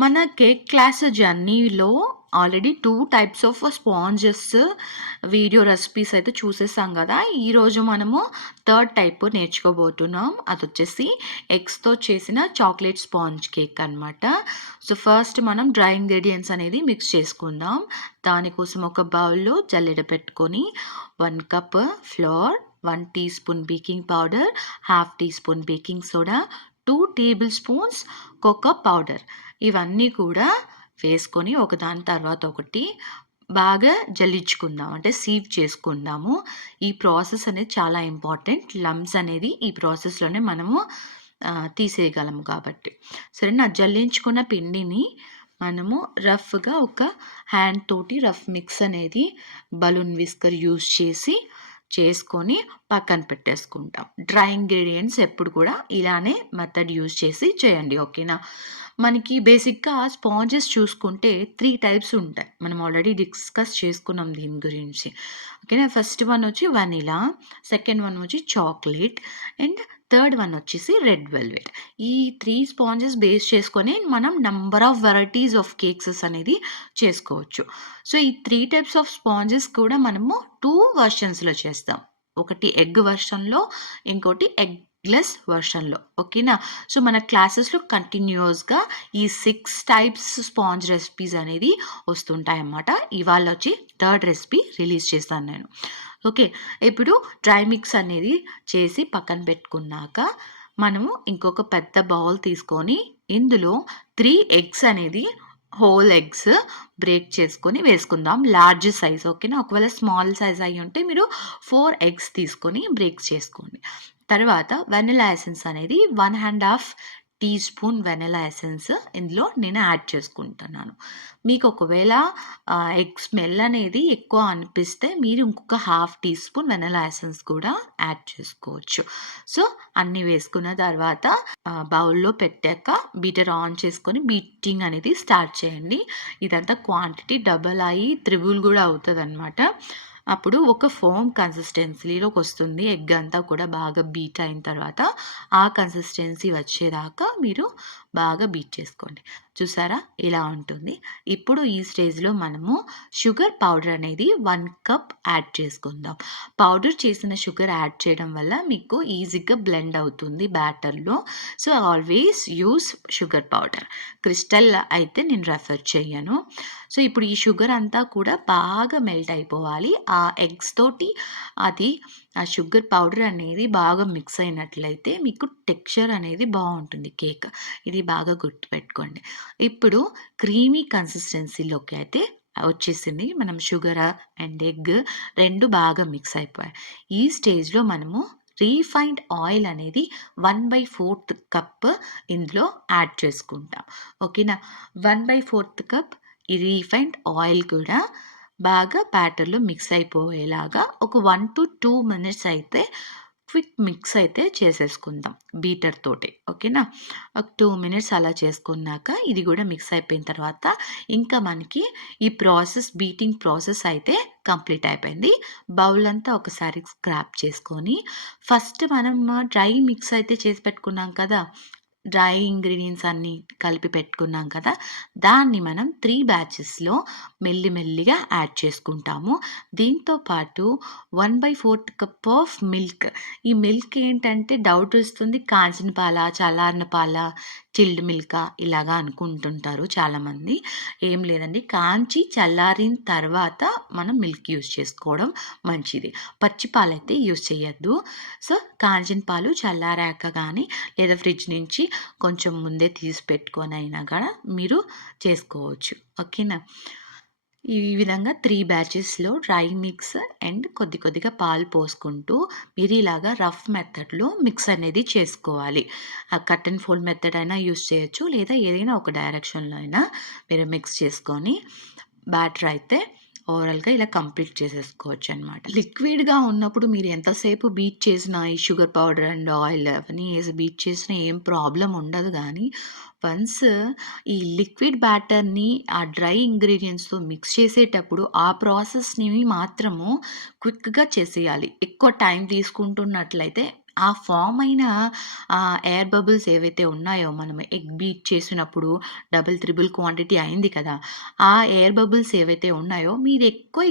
మన cake class జర్నీలో already 2 types of sponges video recipes అయితే చూసేసాం గదా! ఈరోజు మనము థర్డ్ టైప్ నేర్చుకోబోతున్నాం. అదొచ్చేసి ఎగ్స్‌తో చేసిన చాక్లేట్ స్పాంజ్ కేక్ అనమాట. సో, ఫస్ట్ మనం డ్రై ఇంగ్రీడియెంట్స్ అనేది మిక్స్ చేసుకుందాం. దానికోసం ఒక బౌల్‌లో జల్లెడ పెట్టుకొని 1 cup flour, 1 teaspoon baking powder, half teaspoon baking soda, 2 tablespoons cocoa powder ఇవన్నీ కూడా వేసుకొని ఒకదాని తర్వాత ఒకటి బాగా జల్లించుకుందాం. అంటే సీవ్ చేసుకుందాము. ఈ ప్రాసెస్ అనేది చాలా ఇంపార్టెంట్. లమ్స్ అనేది ఈ ప్రాసెస్‌లోనే మనము తీసేయగలము కాబట్టి. సరేనా? జల్లించుకున్న పిండిని మనము రఫ్‌గా ఒక హ్యాండ్ తోటి రఫ్ మిక్స్ అనేది బలూన్ విస్కర్ యూజ్ చేసి చేసుకొని పక్కన పెట్టేసుకుంటాం. డ్రై ఇంగ్రీడియెంట్స్ ఎప్పుడు కూడా ఇలానే మెథడ్ యూజ్ చేసి చేయండి. ఓకేనా? మనకి బేసిక్‌గా స్పాంజెస్ చూసుకుంటే 3 టైప్స్ ఉంటాయి. మనం ఆల్రెడీ డిస్కస్ చేసుకున్నాం దీని గురించి. ఓకేనా? ఫస్ట్ వన్ వచ్చి వనిలా, సెకండ్ వన్ వచ్చి చాక్లేట్ అండ్ థర్డ్ వన్ వచ్చేసి రెడ్ వెల్వెట్. ఈ 3 స్పాంజెస్ బేస్ చేసుకొని మనం number of varieties of cakes అనేది చేసుకోవచ్చు. సో, ఈ 3 టైప్స్ ఆఫ్ స్పాంజెస్ కూడా మనము 2 వెర్షన్స్‌లో చేస్తాం. ఒకటి ఎగ్ వెర్షన్‌లో, ఇంకోటి ఎగ్‌లెస్ వెర్షన్‌లో. ఓకేనా? సో, మన క్లాసెస్‌లో కంటిన్యూయస్‌గా ఈ 6 టైప్స్ స్పాంజ్ రెసిపీస్ అనేది వస్తుంటాయన్నమాట. ఇవాళ వచ్చి థర్డ్ రెసిపీ రిలీజ్ చేశాను నేను. ఓకే. ఇప్పుడు డ్రై మిక్స్ అనేది చేసి పక్కన పెట్టుకున్నాక, మనము ఇంకొక పెద్ద బౌల్ తీసుకొని ఇందులో 3 ఎగ్స్ అనేది హోల్ ఎగ్స్ బ్రేక్ చేసుకొని వేసుకుందాం. లార్జ్ సైజ్ ఓకేనా? ఒకవేళ స్మాల్ సైజ్ అయ్యుంటే మీరు 4 ఎగ్స్ తీసుకొని బ్రేక్ చేసుకోండి. తర్వాత వెనిల్లా ఎసెన్స్ అనేది 1 ½ టీ స్పూన్ వెనిల్లా ఎసెన్స్ ఇందులో నేను యాడ్ చేసుకుంటున్నాను. మీకు ఒకవేళ ఎగ్ స్మెల్ అనేది ఎక్కువ అనిపిస్తే మీరు ఇంకొక half teaspoon vanilla essence కూడా యాడ్ చేసుకోవచ్చు. సో, అన్నీ వేసుకున్న తర్వాత బౌల్‌లో పెట్టాక బీటర్ ఆన్ చేసుకొని బీటింగ్ అనేది స్టార్ట్ చేయండి. ఇదంతా క్వాంటిటీ డబల్ అయ్యి త్రిబుల్ గూడా అవుతదనమాట. అప్పుడు ఒక ఫోమ్ కన్సిస్టెన్సీలోకొస్తుంది. ఎగ్ అంతా కూడా బాగా బీట్ అయిన తర్వాత ఆ కన్సిస్టెన్సీ వచ్చేదాకా మీరు బాగా బీట్ చేసుకోండి. చూసారా? ఇలా ఉంటుంది. ఇప్పుడు ఈ స్టేజ్‌లో మనము షుగర్ పౌడర్ అనేది 1 కప్ యాడ్ చేసుకుందాం. పౌడర్ చేసిన షుగర్ యాడ్ చేయడం వల్ల మీకు ఈజీగా బ్లెండ్ అవుతుంది బ్యాటర్‌లో. So, always use sugar powder. Crystal అయితే నేను రెఫర్ చెయ్యను. సో, ఇప్పుడు ఈ షుగర్ అంతా కూడా బాగా మెల్ట్ అయిపోవాలి. ఆ ఎగ్స్ తోటి అది ఆ షుగర్ పౌడర్ అనేది బాగా మిక్స్ అయినట్లయితే మీకు టెక్స్చర్ అనేది బావుంటుంది కేక్. ఇది బాగా గుర్తుపెట్టుకోండి. ఇప్పుడు క్రీమీ కన్సిస్టెన్సీలోకి అయితే వచ్చేసింది. మనం షుగర్ అండ్ ఎగ్ 2 బాగా మిక్స్ అయిపోయాయి. ఈ స్టేజ్‌లో మనము రీఫైన్డ్ ఆయిల్ అనేది 1/4 కప్ ఇందులో యాడ్ చేసుకుంటాం. ఓకేనా? 1/4 కప్ ఈ రీఫైన్డ్ ఆయిల్ కూడా బాగా బ్యాటర్‌లో మిక్స్ అయిపోయేలాగా ఒక 1-2 మినిట్స్ అయితే క్విక్ మిక్స్ అయితే చేసేసుకుందాం బీటర్ తోటి. ఓకేనా? ఒక 2 మినిట్స్ అలా చేసుకున్నాక ఇది కూడా మిక్స్ అయిపోయిన తర్వాత ఇంకా మనకి ఈ బీటింగ్ ప్రాసెస్ అయితే కంప్లీట్ అయిపోయింది. బౌల్ అంతా ఒకసారి స్క్రాప్ చేసుకొని ఫస్ట్ మనం డ్రై మిక్స్ అయితే చేసి పెట్టుకున్నాం కదా! డ్రై ఇంగ్రీడియెంట్స్ అన్నీ కలిపి పెట్టుకున్నాం కదా! దాన్ని మనం 3 బ్యాచెస్‌లో మెల్లిమెల్లిగా యాడ్ చేసుకుంటాము. దీంతో పాటు 1/4 కప్ ఆఫ్ మిల్క్. ఈ మిల్క్ ఏంటంటే డౌట్ వస్తుంది. కాంచిన పాలా? చల్లారిన పాలా? చిల్డ్ మిల్కా? ఇలాగా అనుకుంటుంటారు చాలామంది. ఏం లేదండి. కాంచి చల్లారిన తర్వాత మనం మిల్క్ యూజ్ చేసుకోవడం మంచిది. పచ్చి పాలైతే యూజ్ చేయొద్దు. సో, కాంచిన పాలు చల్లారాక గానీ లేదా ఫ్రిడ్జ్ నుంచి కొంచెం ముందే తీసి పెట్టుకొనైనా కూడా మీరు చేసుకోవచ్చు. ఓకేనా? ఈ విధంగా 3 బ్యాచెస్‌లో డ్రై మిక్స్ అండ్ కొద్ది కొద్దిగా పాలు పోసుకుంటూ మీరు ఇలాగా రఫ్ మెథడ్‌లో మిక్స్ అనేది చేసుకోవాలి. ఆ కట్ అండ్ ఫోల్డ్ మెథడ్ అయినా యూజ్ చేయొచ్చు. లేదా ఏదైనా ఒక డైరెక్షన్‌లో అయినా మీరు మిక్స్ చేసుకొని బ్యాటర్ అయితే ఓవరాల్‌గా ఇలా కంప్లీట్ చేసేసుకోవచ్చనమాట. లిక్విడ్‌గా ఉన్నప్పుడు మీరు ఎంతసేపు బీట్ చేసినా ఈ షుగర్ పౌడర్ అండ్ ఆయిల్ అవన్నీ ఏసి బీట్ చేసినా ఏం ప్రాబ్లమ్ ఉండదు గానీ, వన్స్ ఈ లిక్విడ్ బ్యాటర్‌ని ఆ డ్రై ఇంగ్రీడియెంట్స్‌తో మిక్స్ చేసేటప్పుడు ఆ ప్రాసెస్‌ని మాత్రము క్విక్‌గా చేసేయాలి. ఎక్కువ టైం తీసుకుంటున్నట్లయితే ఆ ఫార్మ్ అయిన ఎయిర్ బబుల్స్ ఏవైతే ఉన్నాయో, మనం ఎగ్ బీట్ చేసినప్పుడు డబుల్, త్రిబుల్ క్వాంటిటీ అయింది కదా! ఆ ఎయిర్ బబుల్స్ ఏవైతే ఉన్నాయో మీరెక్కువ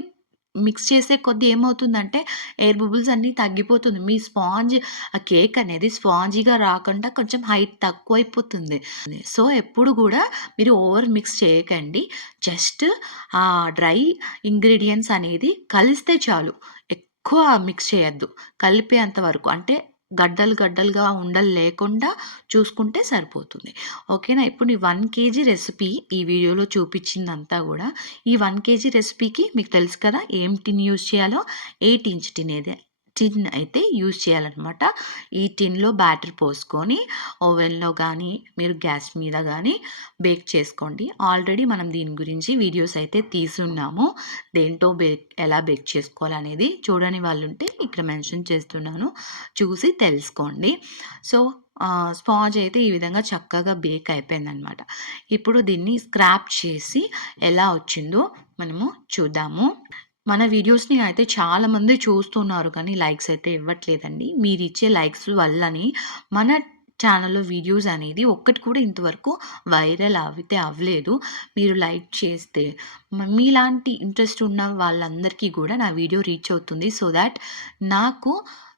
మిక్స్ చేసే కొద్దీ ఏమవుతుందంటే, ఎయిర్ బబుల్స్ అన్నీ తగ్గిపోతుంది. మీ స్పాంజ్ ఆ కేక్ అనేది స్పాంజీగా రాకుండా కొంచెం హైట్ తక్కువైపోతుంది. సో, ఎప్పుడు గూడా మీరు ఓవర్ మిక్స్ చేయకండి. జస్ట్ ఆ డ్రై ఇంగ్రీడియెంట్స్ అనేది కలిస్తే చాలు. ఎక్కువ మిక్స్ చేయొద్దు. కలిపేంత వరకు అంటే గడ్డలు గడ్డలుగా ఉండలు లేకుండా చూసుకుంటే సరిపోతుంది. ఓకేనా? ఇప్పుడు ఈ 1 కేజీ రెసిపీ ఈ వీడియోలో చూపించిందంతా గూడా ఈ 1 కేజీ రెసిపీకి మీకు తెలుసు కదా! ఏం టిన్ యూజ్ చేయాలో 8 ఇంచ్ టిన్ అయితే యూజ్ చేయాలనమాట. ఈ టిన్‌లో బ్యాటర్ పోసుకొని ఓవెన్‌లో గానీ, మీరు గ్యాస్ మీద గానీ బేక్ చేసుకోండి. ఆల్రెడీ మనం దీని గురించి వీడియోస్ అయితే తీసున్నాము. దేంతో ఎలా బేక్ చేసుకోవాలనేది చూడని వాళ్ళుంటే ఇక్కడ మెన్షన్ చేస్తున్నాను. చూసి తెలుసుకోండి. సో, స్పాంజ్ అయితే ఈ విధంగా చక్కగా బేక్ అయిపోయిందనమాట. ఇప్పుడు దీన్ని స్క్రాప్ చేసి ఎలా వచ్చిందో మనము చూద్దాము. మన వీడియోస్‌ని అయితే చాలామంది చూస్తున్నారు కానీ లైక్స్ అయితే ఇవ్వట్లేదండి. మీరిచ్చే లైక్స్ వల్లని మన ఛానల్‌లో వీడియోస్ అనేది ఒక్కటి కూడా ఇంతవరకు వైరల్ అయితే అవ్వలేదు. మీరు లైక్ చేస్తే మీలాంటి ఇంట్రెస్ట్ ఉన్న వాళ్ళందరికీ గూడా నా వీడియో రీచ్ అవుతుంది. సో థాట్ నాకు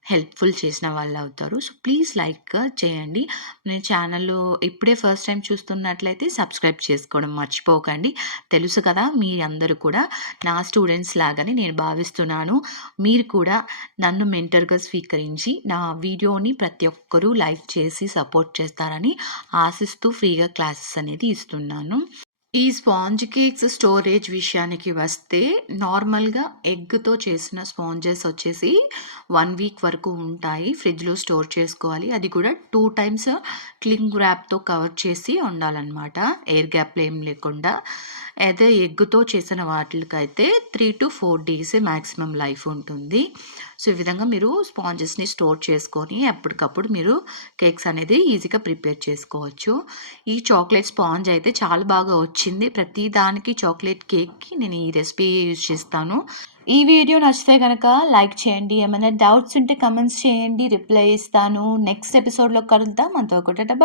హెల్ప్‌ఫుల్ చేసిన వాళ్ళవుతారు. సో ప్లీజ్ లైక్ చేయండి. నేను ఛానల్‌లో ఇప్పుడే ఫస్ట్ టైమ్ చూస్తున్నట్లయితే సబ్స్క్రైబ్ చేసుకోవడం మర్చిపోకండి. తెలుసు కదా! మీరందరూ కూడా నా స్టూడెంట్స్ లాగానే నేను భావిస్తున్నాను. మీరు కూడా నన్ను మెంటర్‌గా స్వీకరించి నా వీడియోని ప్రతి ఒక్కరూ లైక్ చేసి సపోర్ట్ చేస్తారని ఆశిస్తూ ఫ్రీగా క్లాసెస్ అనేది ఇస్తున్నాను. ఈ స్పాంజ్ కేక్స్ స్టోరేజ్ విషయానికి వస్తే నార్మల్‌గా ఎగ్‌తో చేసిన స్పాంజెస్ వచ్చేసి 1 వీక్ వరకు ఉంటాయి. ఫ్రిడ్జ్‌లో స్టోర్ చేసుకోవాలి. అది కూడా 2 టైమ్స్ క్లింగ్ ర్యాప్‌తో కవర్ చేసి ఉండాలనమాట. ఎయిర్ గ్యాప్‌లు ఏం లేకుండా. అదే ఎగ్‌తో చేసిన వాటిలకైతే 3-4 డేసే మాక్సిమం లైఫ్ ఉంటుంది. సో, ఈ విధంగా మీరు స్పాంజెస్‌ని స్టోర్ చేసుకొని ఎప్పటికప్పుడు మీరు కేక్స్ అనేది ఈజీగా ప్రిపేర్ చేసుకోవచ్చు. ఈ చాక్లేట్ స్పాంజ్ అయితే చాలా బాగా వచ్చింది. ప్రతి దానికి చాక్లేట్ కేక్‌కి నేను ఈ రెసిపీ యూజ్ చేస్తాను. ఈ వీడియో నచ్చితే గనక లైక్ చేయండి. ఏమైనా డౌట్స్ ఉంటే కామెంట్స్ చేయండి. రిప్లై ఇస్తాను. నెక్స్ట్ ఎపిసోడ్‌లో కలుద్దాం. అంతవరకు టాటా